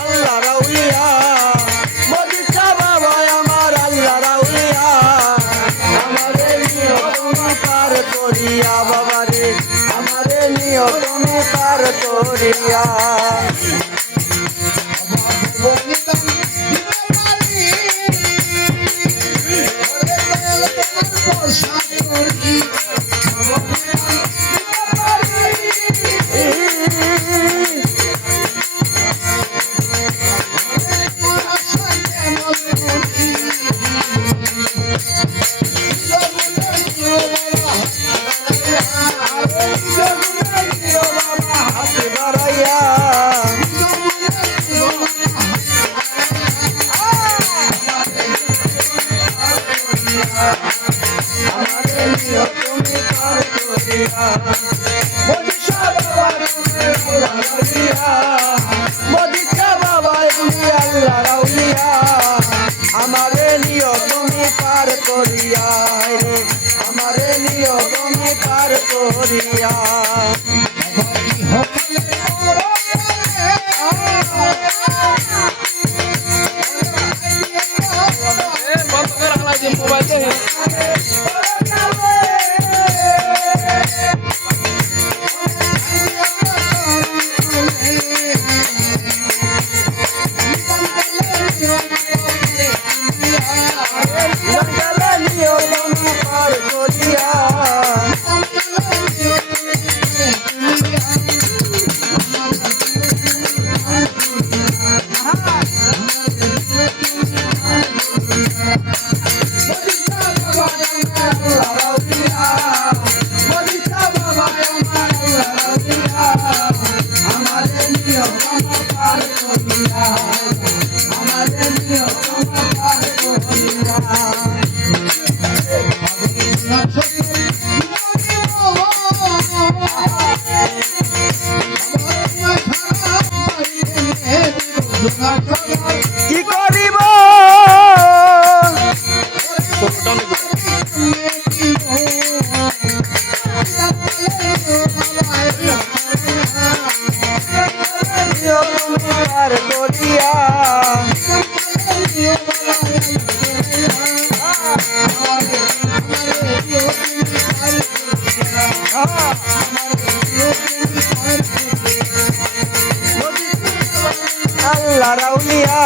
আল্লাহ রাউলিয়া মদিসা বাবা আমার আল্লাহ রাউলিয়া আমারে নিও তুমি পার করিয়া বাবারে আমারে নিও তুমি পার করিয়া মদিসা বাবা তুমি আল্লাহ রাউলিয়া আমারে নিও তুমি পার করিয়া রে আমারে নিও তুমি পার করিয়া কি করিব পার করিয়া আল্লাহ রাউলিয়া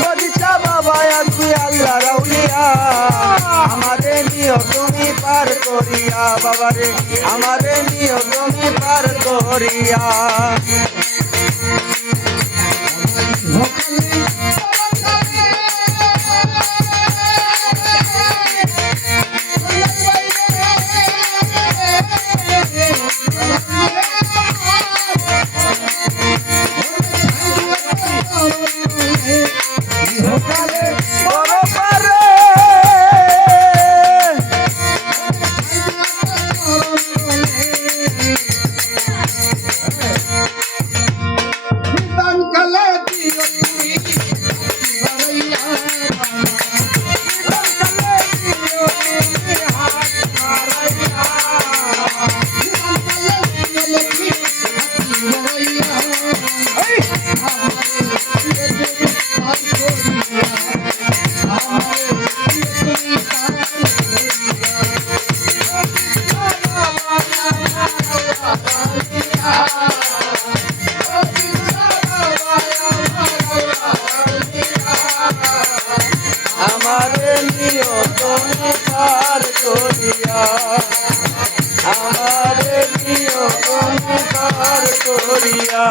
মদিসা বাবা আমি আল্লাহ রাউলিয়া আমারে নিও তুমি পার করিয়া বাবারে আমারে নিও তুমি পার করিয়া আমারে নিও তুমি পার করিয়া আমারে নিও তুমি পার করিয়া